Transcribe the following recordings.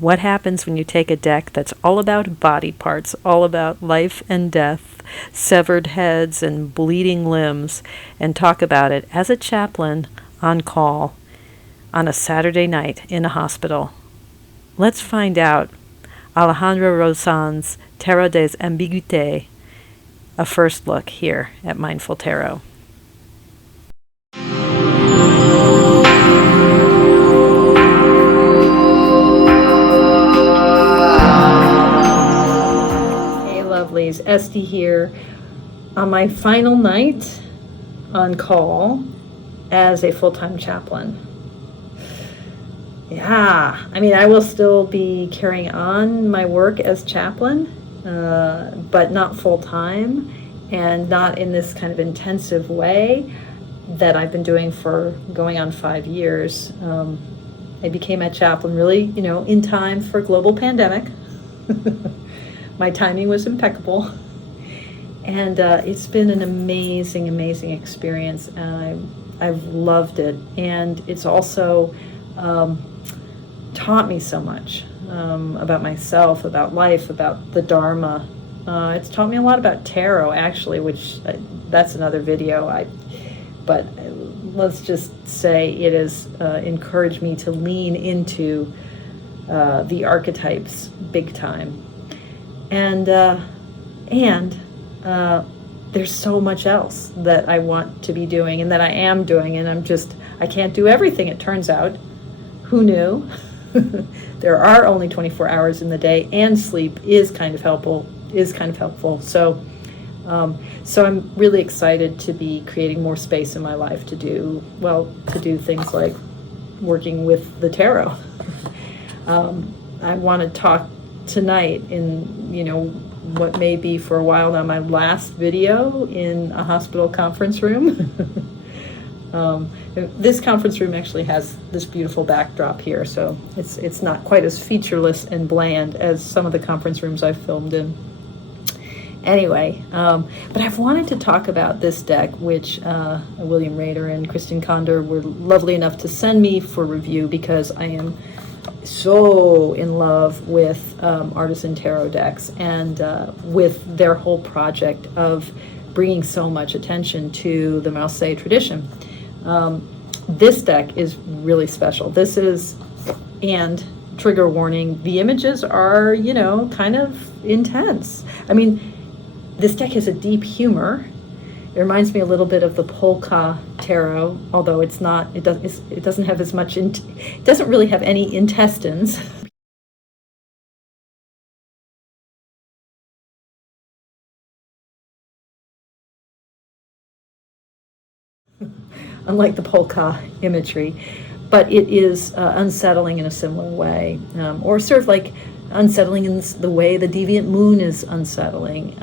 What happens when you take a deck that's all about body parts, all about life and death, severed heads and bleeding limbs, and talk about it as a chaplain on call on a Saturday night in a hospital? Let's find out. Alejandra Rosan's Tarot des Ambiguites, a first look here at Mindful Tarot. Lovelies, Esty here on my final night on call as a full-time chaplain. Yeah, I mean, I will still be carrying on my work as chaplain, but not full-time and not in this kind of intensive way that I've been doing for going on 5 years. I became a chaplain really, in time for global pandemic. My timing was impeccable, and it's been an amazing, amazing experience. I've loved it, and it's also taught me so much about myself, about life, about the Dharma. It's taught me a lot about tarot, actually, which that's another video. But let's just say it has encouraged me to lean into the archetypes big time. And there's so much else that I want to be doing and that I am doing, and I can't do everything, it turns out. Who knew? There are only 24 hours in the day, and sleep is kind of helpful. So I'm really excited to be creating more space in my life to do things like working with the tarot. I want to talk tonight in what may be for a while now my last video in a hospital conference room. This conference room actually has this beautiful backdrop here, so it's not quite as featureless and bland as some of the conference rooms I've filmed in. Anyway, but I've wanted to talk about this deck, which William Rader and Kristen Condor were lovely enough to send me for review, because I am so in love with artisan tarot decks and with their whole project of bringing so much attention to the Marseille tradition. This deck is really special. And trigger warning, the images are, kind of intense. I mean, this deck has a deep humor. It reminds me a little bit of the polka tarot, although it doesn't have as much, it doesn't really have any intestines. Unlike the polka imagery, but it is unsettling in a similar way, or sort of like unsettling in the way the deviant moon is unsettling.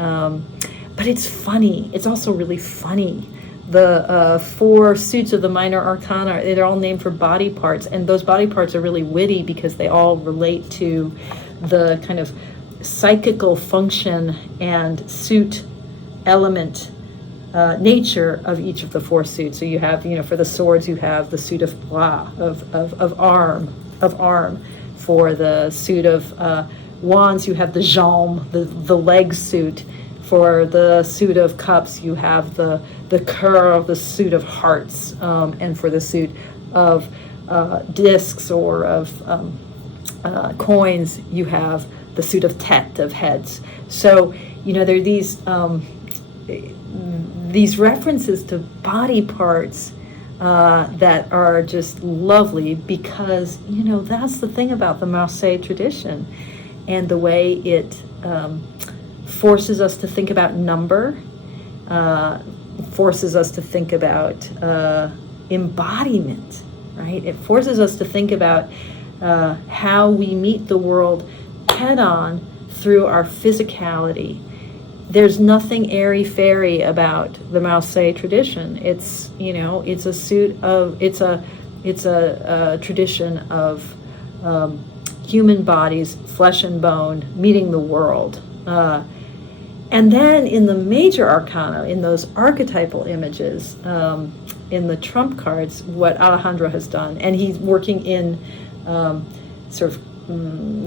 But it's funny. It's also really funny. The 4 suits of the minor arcana, they're all named for body parts, and those body parts are really witty because they all relate to the kind of psychical function and suit element nature of each of the 4 suits. So you have, for the swords, you have the suit of bras, of arm. For the suit of wands, you have the jambe, the leg suit. For the suit of cups, you have the cœur, the suit of hearts, and for the suit of discs or of coins, you have the suit of tête, of heads. So, there are these references to body parts that are just lovely, because, that's the thing about the Marseille tradition and the way it forces us to think about number, forces us to think about embodiment, right? It forces us to think about how we meet the world head-on through our physicality. There's nothing airy-fairy about the Marseille tradition. It's a tradition of human bodies, flesh and bone, meeting the world. And then in the major arcana, in those archetypal images, in the trump cards, what Alejandro has done, and he's working in sort of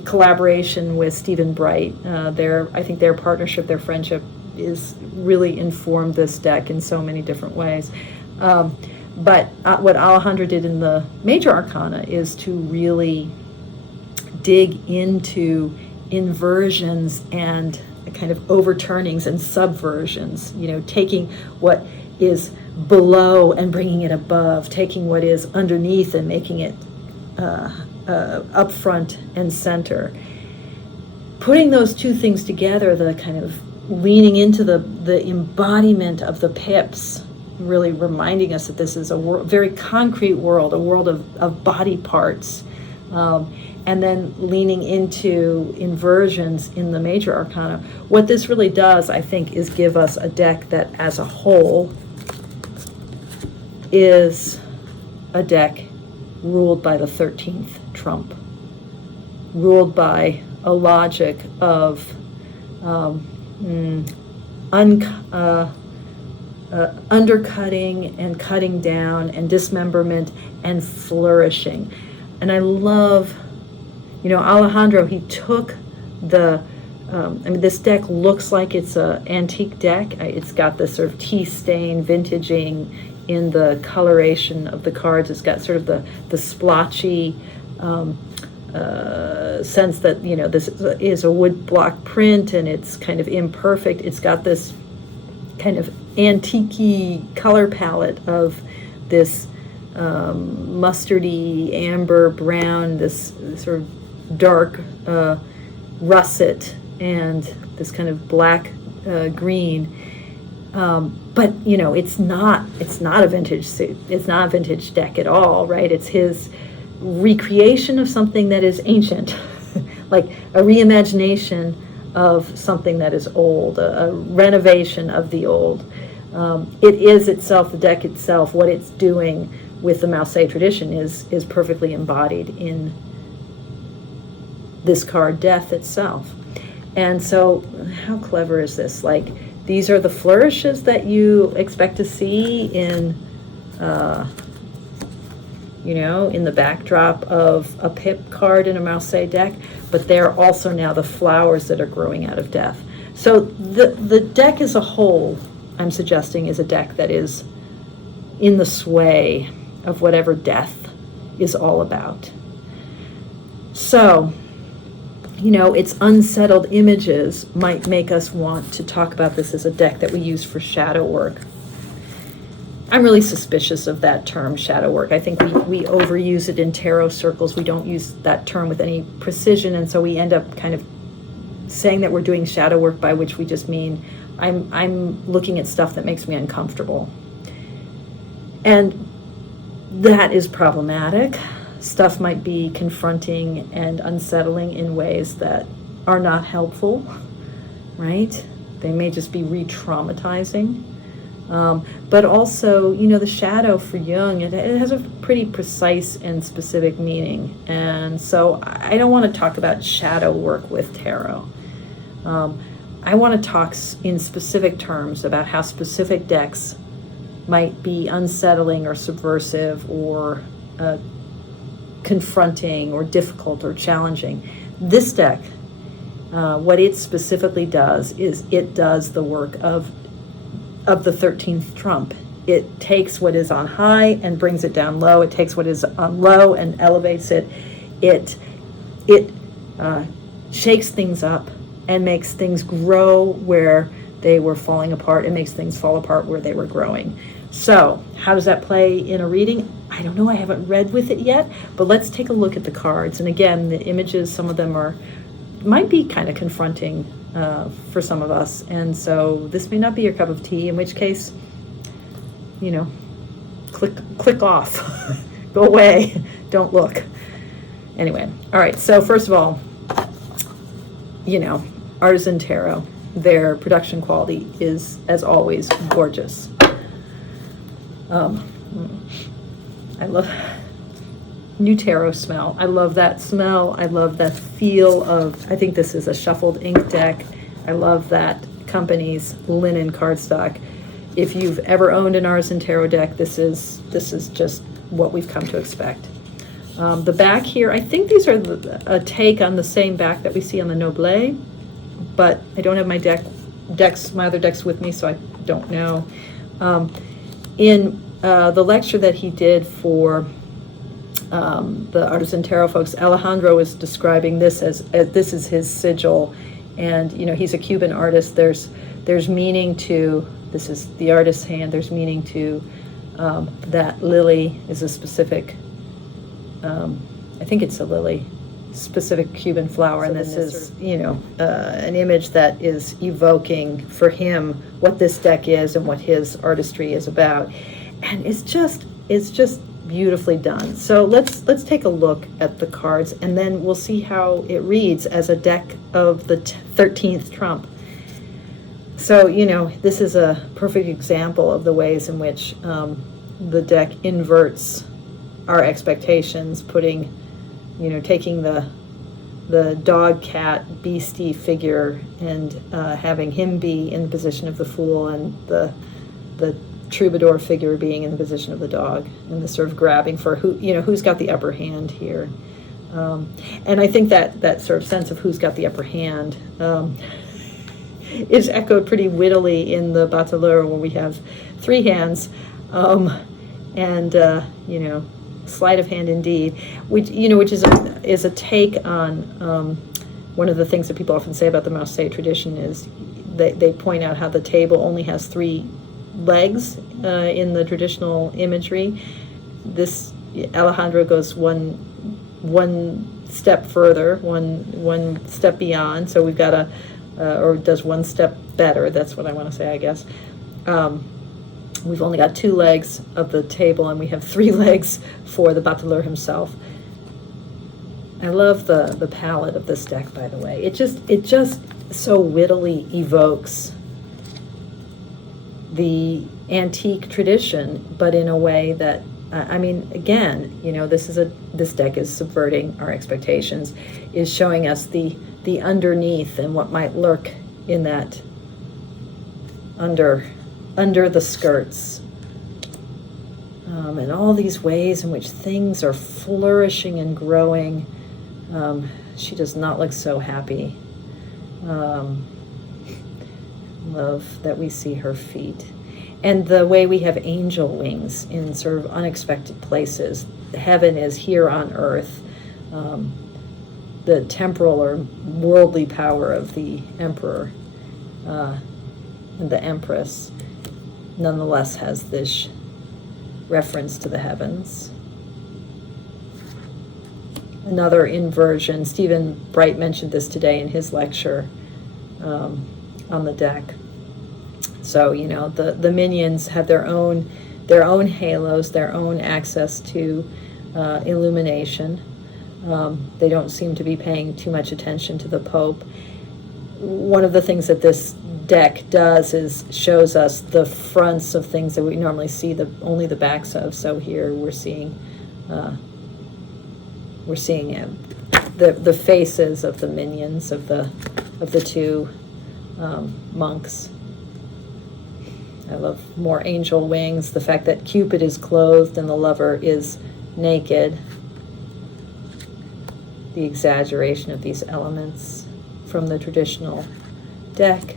collaboration with Stephen Bright. I think their partnership, their friendship, is really informed this deck in so many different ways. But what Alejandro did in the major arcana is to really dig into inversions and kind of overturnings and subversions, taking what is below and bringing it above, taking what is underneath and making it up front and center. Putting those two things together, the kind of leaning into the embodiment of the pips, really reminding us that this is a very concrete world, a world of body parts, and then leaning into inversions in the major arcana. What this really does, I think, is give us a deck that as a whole is a deck ruled by the 13th trump, ruled by a logic of undercutting and cutting down and dismemberment and flourishing. And I love, Alejandro, he took this deck slooks like it's an antique deck. It's got this sort of tea stain vintaging in the coloration of the cards. It's got sort of the splotchy sense that, this is a wood block print and it's kind of imperfect. It's got this kind of antique-y color palette of this mustardy, amber, brown, this sort of dark russet, and this kind of black green. But it's not a vintage suit. It's not a vintage deck at all, right? It's his recreation of something that is ancient, like a reimagination of something that is old, a renovation of the old. It is itself, the deck itself, what it's doing with the Marseille tradition is perfectly embodied in this card, Death itself. And so how clever is this? Like, these are the flourishes that you expect to see in the backdrop of a pip card in a Marseille deck, but they're also now the flowers that are growing out of death. So the deck as a whole, I'm suggesting, is a deck that is in the sway of whatever death is all about. So, its unsettled images might make us want to talk about this as a deck that we use for shadow work. I'm really suspicious of that term, shadow work. I think we overuse it in tarot circles. We don't use that term with any precision, and so we end up kind of saying that we're doing shadow work, by which we just mean I'm looking at stuff that makes me uncomfortable. And that is problematic. Stuff might be confronting and unsettling in ways that are not helpful, right? They may just be re-traumatizing. But also, the shadow for Jung, it has a pretty precise and specific meaning. And so I don't want to talk about shadow work with tarot. I want to talk in specific terms about how specific decks might be unsettling or subversive or confronting or difficult or challenging. This deck, what it specifically does is it does the work of the 13th trump. It takes what is on high and brings it down low. It takes what is on low and elevates it. It shakes things up and makes things grow where they were falling apart. It makes things fall apart where they were growing. So how does that play in a reading? I don't know. I haven't read with it yet, but let's take a look at the cards. And again, the images, some of them might be kind of confronting for some of us. And so this may not be your cup of tea, in which case, click off, go away, don't look. Anyway, all right. So first of all, Artisan Tarot, their production quality is, as always, gorgeous. I love new tarot smell. I love that smell. I love that feel of, I think this is a shuffled ink deck. I love that company's linen cardstock. If you've ever owned an Artisan Tarot deck, this is just what we've come to expect. The back here, I think these are a take on the same back that we see on the Noble, but I don't have my my other decks with me, so I don't know. In the lecture that he did for the Artisan Tarot folks, Alejandro was describing this as this is his sigil, and he's a Cuban artist. There's meaning to, this is the artist's hand. There's meaning to that lily is a specific. I think it's a lily, specific Cuban flower, so and this is an image that is evoking for him what this deck is and what his artistry is about, and it's just beautifully done. So let's take a look at the cards, and then we'll see how it reads as a deck of the 13th trump. So this is a perfect example of the ways in which the deck inverts our expectations, putting taking the dog cat beastie figure and having him be in the position of the fool, and the troubadour figure being in the position of the dog, and the sort of grabbing for who's got the upper hand here. And I think that sort of sense of who's got the upper hand is echoed pretty wittily in the Bateleur, where we have three hands, and sleight of hand indeed, which is a take on one of the things that people often say about the Marseille tradition is they point out how the table only has three legs in the traditional imagery. This Alejandro goes one step further, one step beyond. So we've got or does one step better. That's what I want to say, I guess. We've only got two legs of the table, and we have three legs for the Bateleur himself. I love the palette of this deck, by the way. It just so wittily evokes the antique tradition, but in a way that again, this deck is subverting our expectations, is showing us the underneath and what might lurk in that under the skirts, and all these ways in which things are flourishing and growing. She does not look so happy. Love that we see her feet, and the way we have angel wings in sort of unexpected places. Heaven is here on earth. The temporal or worldly power of the emperor and the empress nonetheless has this reference to the heavens. Another inversion, Stephen Bright mentioned this today in his lecture on the deck. So the minions have their own halos, their own access to illumination. They don't seem to be paying too much attention to the Pope. One of the things that this deck does is shows us the fronts of things that we normally see only the backs of. So here we're seeing the faces of the minions of the two monks. I love more angel wings, the fact that Cupid is clothed and the lover is naked, the exaggeration of these elements from the traditional deck.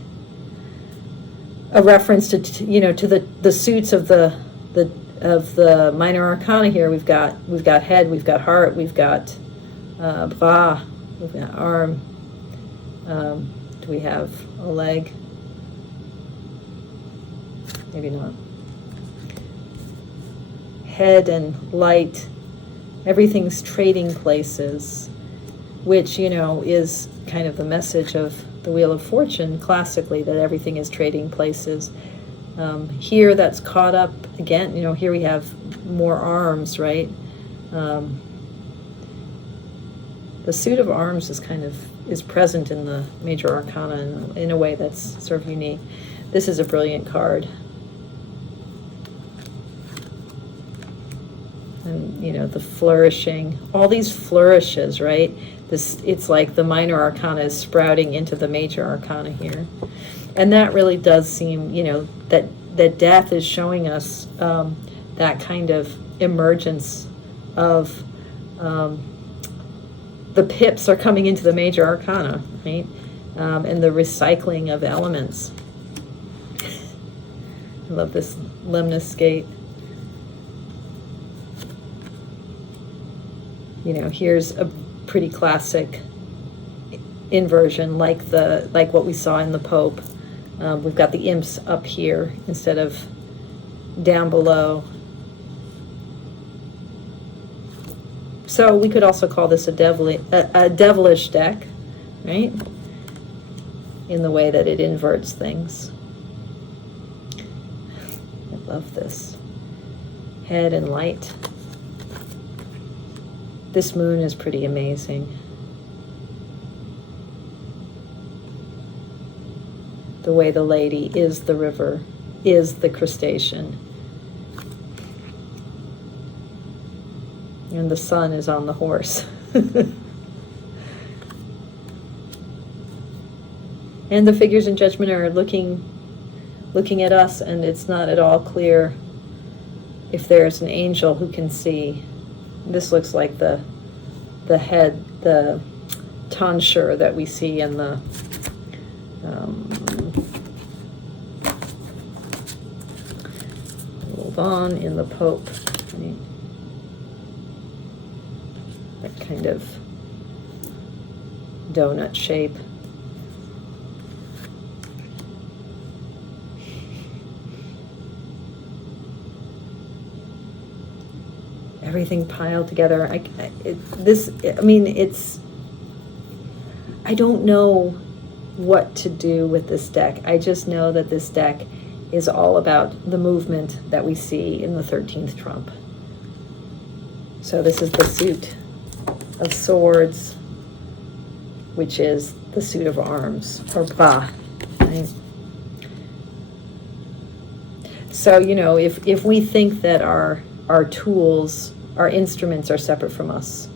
A reference to the suits of the minor arcana here. We've got head, we've got heart, we've got bras, we've got arm. Do we have a leg? Maybe not. Head and light, everything's trading places, which is kind of the message of the Wheel of Fortune classically, that everything is trading places. Here that's caught up again. Here we have more arms, right? The suit of arms is present in the major arcana in a way that's sort of unique. This is a brilliant card. And the flourishing, all these flourishes, right? It's like the minor arcana is sprouting into the major arcana here. And that really does seem, that death is showing us that kind of emergence of the pips are coming into the major arcana, right? And the recycling of elements. I love this lemniscate. You know, here's a pretty classic inversion, like what we saw in the Pope. We've got the imps up here instead of down below. So we could also call this a devilish deck, right? In the way that it inverts things. I love this. Head and light. This moon is pretty amazing. The way the lady is the river, is the crustacean. And the sun is on the horse. And the figures in Judgment are looking at us, and it's not at all clear if there's an angel who can see. This looks like the head, the tonsure that we see in the hold on, in the Pope. Right? That kind of donut shape. Everything piled together. I don't know what to do with this deck. I just know that this deck is all about the movement that we see in the 13th trump. So this is the suit of swords, which is the suit of arms, or bras, right? So, you know, if we think that our tools, our instruments are separate from us,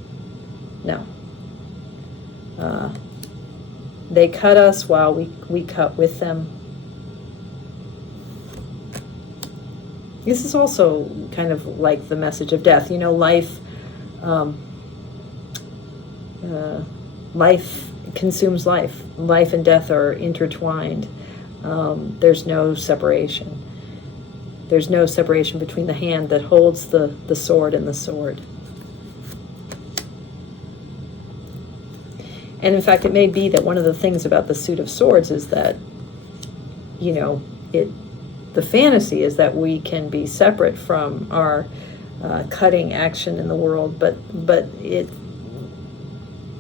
no. They cut us while we cut with them. This is also kind of like the message of death. You know, life consumes life. Life and death are intertwined. There's no separation. There's no separation between the hand that holds the sword and the sword. And in fact, it may be that one of the things about the suit of swords is that, you know, the fantasy is that we can be separate from our cutting action in the world, but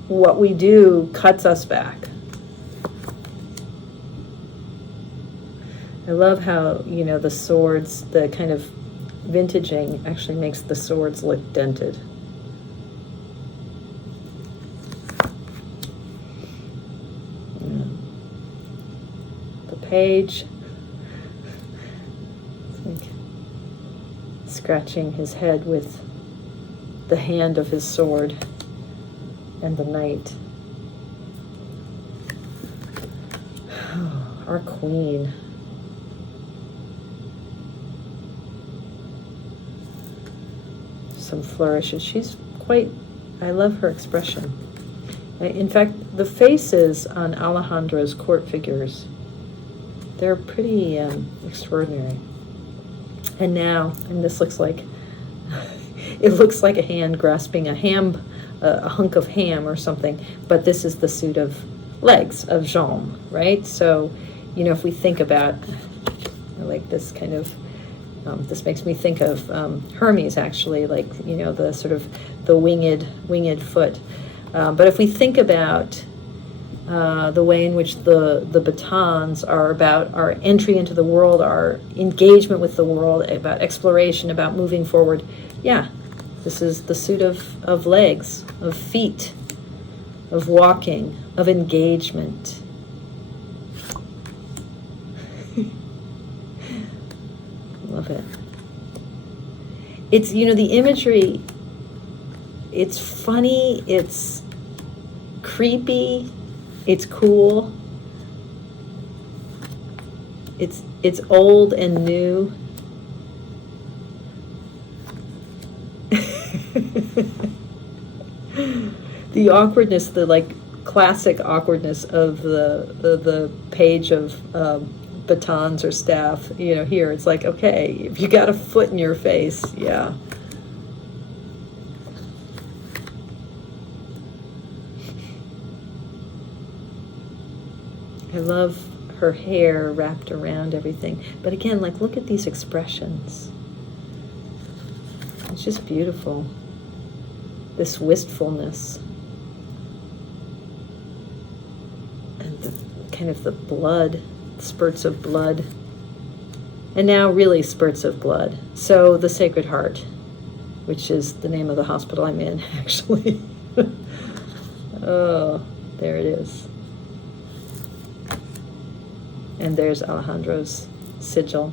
what we do cuts us back. I love how, you know, the swords, the kind of vintaging actually makes the swords look dented. Yeah. The page, it's like scratching his head with the hand of his sword, and the knight. Our queen. Some flourishes. She's quite, I love her expression. In fact, the faces on Alejandra's court figures, they're pretty extraordinary. And now, and this looks like, it looks like a hand grasping a hunk of ham or something, but this is the suit of legs, of jambes, right? So, you know, if we think about, I like this kind of, this makes me think of Hermes, actually, like, you know, the sort of the winged foot. But if we think about the way in which the batons are about our entry into the world, our engagement with the world, about exploration, about moving forward, yeah, this is the suit of legs, of feet, of walking, of engagement. Love it. It's, you know, the imagery, it's funny, it's creepy, it's cool, it's old and new. the awkwardness, the like classic awkwardness of the page of batons or staff. You know, here it's like, okay, if you got a foot in your face, yeah. I love her hair wrapped around everything. But again, like, look at these expressions. It's just beautiful. This wistfulness. And the kind of the blood, spurts of blood. And now really spurts of blood. So the Sacred Heart, which is the name of the hospital I'm in, actually. Oh, there it is. And there's Alejandro's sigil.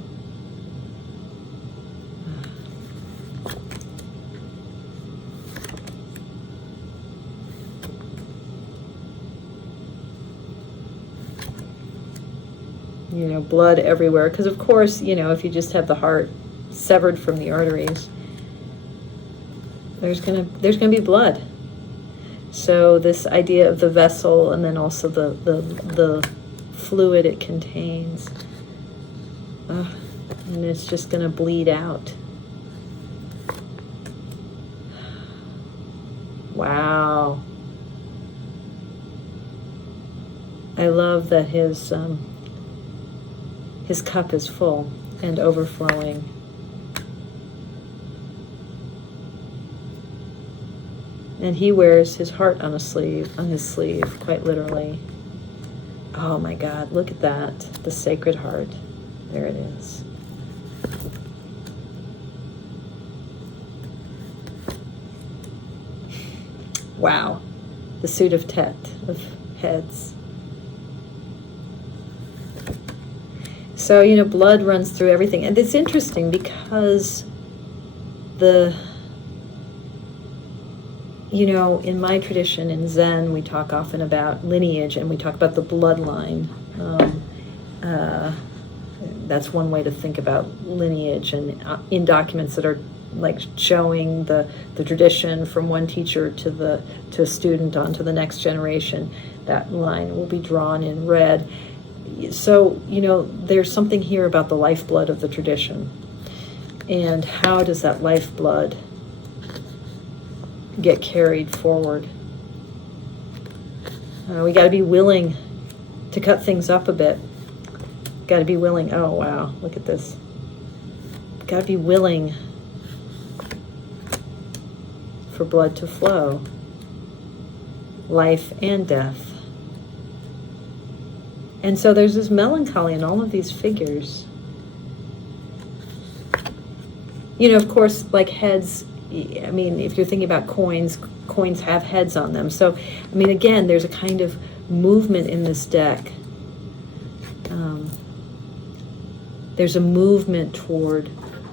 You know, blood everywhere. Because of course, you know, if you just have the heart severed from the arteries, there's gonna be blood. So this idea of the vessel, and then also the fluid it contains, and it's just going to bleed out. Wow. I love that his cup is full and overflowing. And he wears his heart on his sleeve, quite literally. Oh my God, look at that. The Sacred Heart. There it is. Wow. The suit of Tet, of heads. So, you know, blood runs through everything. And it's interesting because you know, in my tradition, in Zen, we talk often about lineage, and we talk about the bloodline. That's one way to think about lineage, and in documents that are like showing the tradition from one teacher to a student on to the next generation, that line will be drawn in red. So, you know, there's something here about the lifeblood of the tradition. And how does that lifeblood get carried forward? We got to be willing to cut things up a bit. Got to be willing. Oh, wow. Look at this. Got to be willing for blood to flow. Life and death. And so there's this melancholy in all of these figures. You know, of course, like heads, I mean, if you're thinking about coins have heads on them. So, I mean, again, there's a kind of movement in this deck. There's a movement toward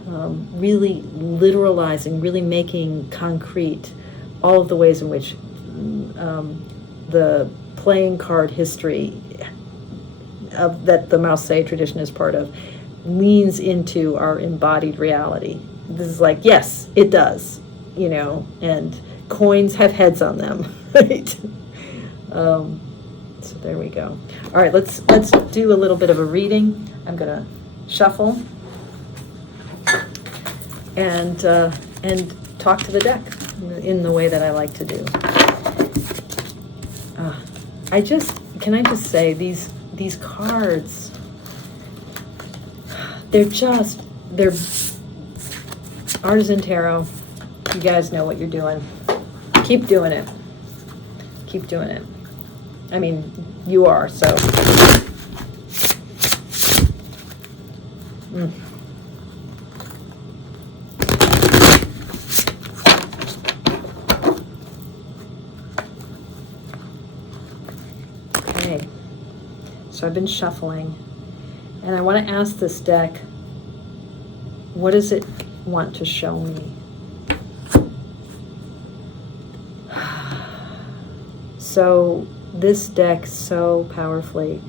really literalizing, really making concrete all of the ways in which the playing card history that the Mausei tradition is part of leans into our embodied reality. This is like, yes, it does, you know, and coins have heads on them, right? So there we go. All right, let's do a little bit of a reading. I'm gonna shuffle and talk to the deck in the way that I like to do. Can I just say these cards, they're Artisan Tarot. You guys know what you're doing. Keep doing it. Keep doing it. I mean, you are, so. Okay. So I've been shuffling, and I want to ask this deck, what does it want to show me? So this deck so powerfully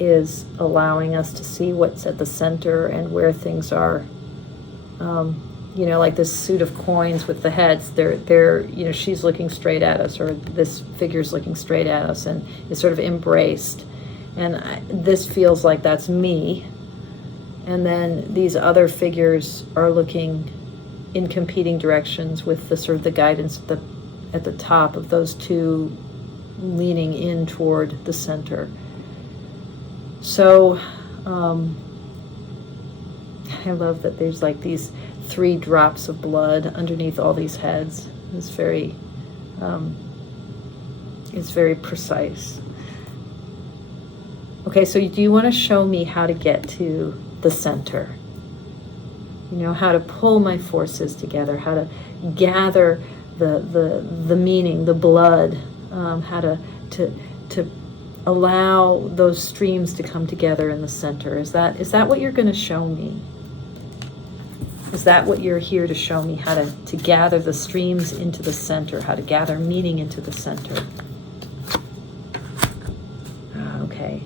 is allowing us to see what's at the center and where things are like this suit of coins with the heads. They're she's looking straight at us, or this figure's looking straight at us, and is sort of embraced. And this feels like that's me. And then these other figures are looking in competing directions, with the sort of the guidance at the top of those two leaning in toward the center. So I love that there's like these 3 drops of blood underneath all these heads. It's very precise. Okay, so do you want to show me how to get to the center? How to pull my forces together, how to gather the meaning, the blood, how to allow those streams to come together in the center. Is that what you're going to show me? Is that what you're here to show me? How to gather the streams into the center, how to gather meaning into the center. Okay.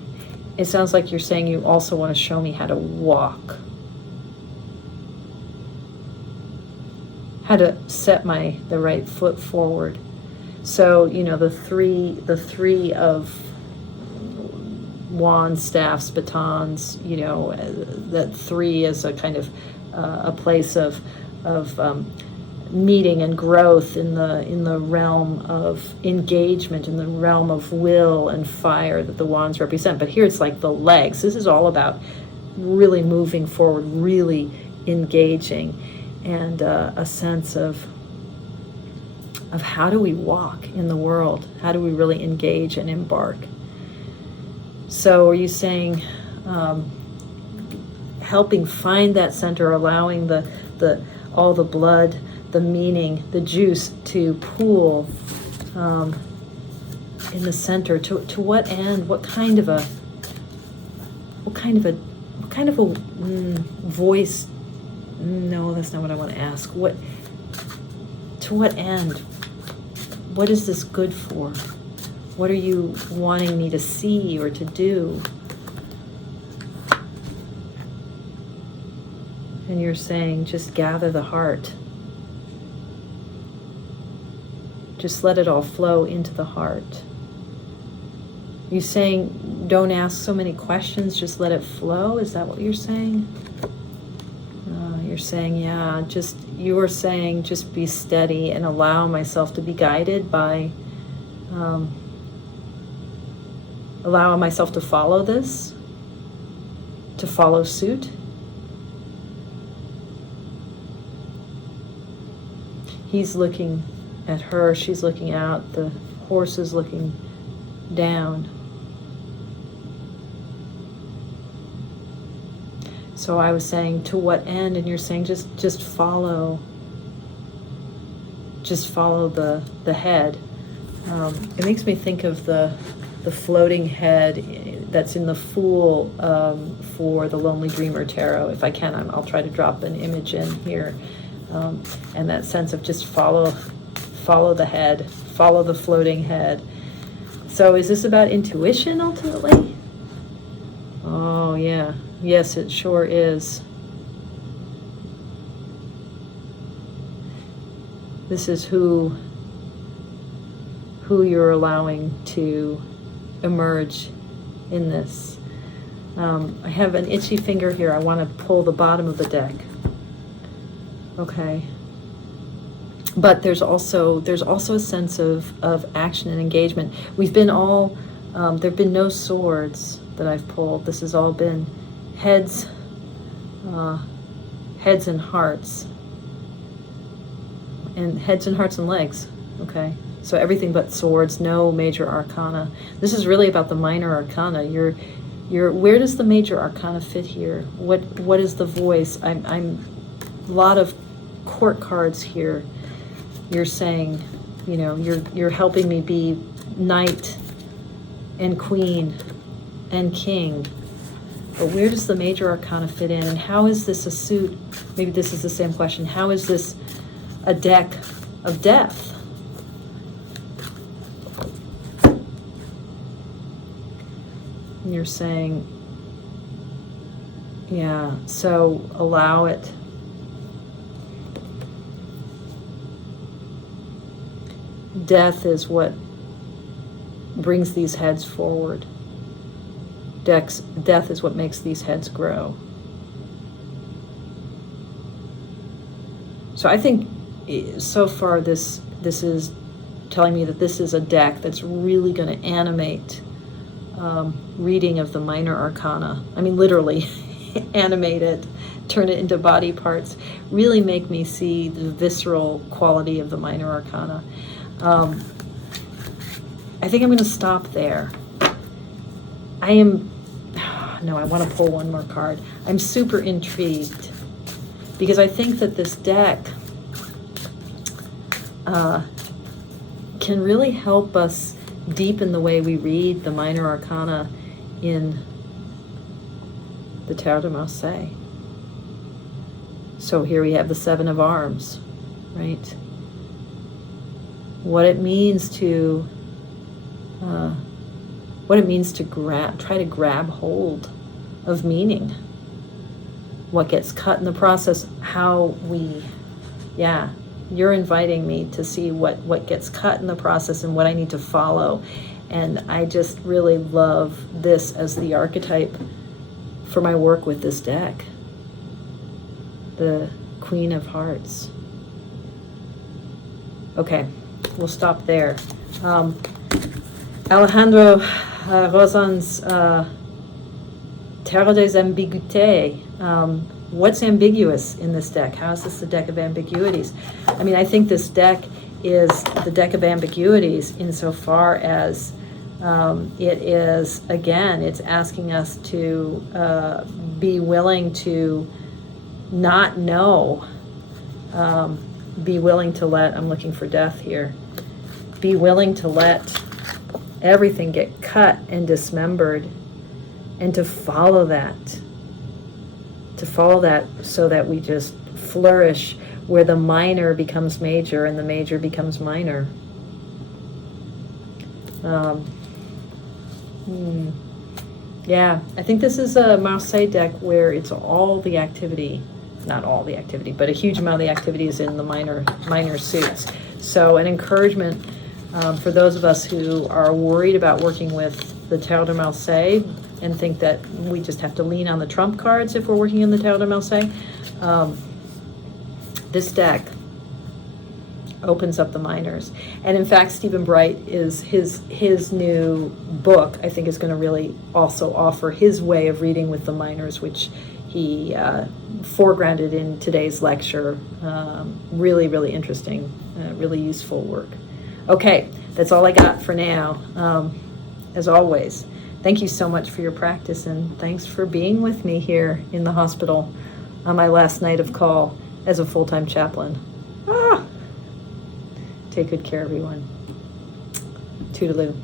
It sounds like you're saying you also want to show me how to walk. How to set the right foot forward. So, the three of wands, staffs, batons, that 3 is a kind of a place of meeting and growth in the realm of engagement, in the realm of will and fire that the wands represent. But here it's like the legs. This is all about really moving forward, really engaging, and a sense of how do we walk in the world? How do we really engage and embark? So are you saying helping find that center, allowing all the blood, the meaning, the juice to pool in the center? To what end? What kind of a voice? No, that's not what I want to ask. To what end? What is this good for? What are you wanting me to see or to do? And you're saying, just gather the heart. Just let it all flow into the heart. You're saying, don't ask so many questions, just let it flow? Is that what you're saying? You're saying, you're saying, just be steady and allow myself to be guided by, allow myself to follow this, to follow suit. He's looking at her, she's looking out, the horse is looking down. So I was saying, to what end? And you're saying, just follow. Just follow the head. It makes me think of the floating head that's in the Fool for the Lonely Dreamer Tarot. If I can, I'll try to drop an image in here. And that sense of just follow the head, follow the floating head. So is this about intuition ultimately? Oh yeah, yes, it sure is. This is who you're allowing to emerge in this. I have an itchy finger here. I want to pull the bottom of the deck. Okay. But there's also a sense of action and engagement. We've been all, there've been no swords that I've pulled. This has all been heads and hearts. And heads and hearts and legs. Okay. So everything but swords, no major arcana. This is really about the minor arcana. Where does the major arcana fit here? What is the voice? I'm a lot of court cards here. You're saying, you're helping me be knight and queen and king. But where does the major arcana fit in? And how is this a suit? Maybe this is the same question. How is this a deck of death? And you're saying, yeah, so allow it. death is what brings these heads forward. Death is what makes these heads grow. So I think so far this is telling me that this is a deck that's really going to animate reading of the minor arcana. I mean, literally animate it, turn it into body parts, really make me see the visceral quality of the minor arcana. I think I'm going to stop there. I want to pull one more card. I'm super intrigued because I think that this deck can really help us deepen the way we read the minor arcana in the Tarot de Marseille. So here we have the Seven of Arms, right? What it means to try to grab hold of meaning. What gets cut in the process, you're inviting me to see what gets cut in the process and what I need to follow. And I just really love this as the archetype for my work with this deck. The Queen of Hearts. Okay, we'll stop there. Alejandro Rozan's Tarot des Ambiguités. What's ambiguous in this deck? How is this the deck of ambiguities? I mean, I think this deck is the deck of ambiguities insofar as it is, again, it's asking us to be willing to not know, be willing to let, I'm looking for death here, be willing to let everything get cut and dismembered and to follow that so that we just flourish where the minor becomes major and the major becomes minor. Yeah, I think this is a Marseille deck where it's all the activity, not all the activity, but a huge amount of the activity is in the minor suits. So an encouragement for those of us who are worried about working with the Tarot de Marseille and think that we just have to lean on the trump cards if we're working in the Tarot de Marseille. This deck opens up the minors. And in fact, Stephen Bright is his new book, I think, is going to really also offer his way of reading with the minors, which he foregrounded in today's lecture. Really, really interesting, really useful work. Okay, that's all I got for now. As always, thank you so much for your practice, and thanks for being with me here in the hospital on my last night of call as a full-time chaplain. Take good care, everyone. Toodaloo.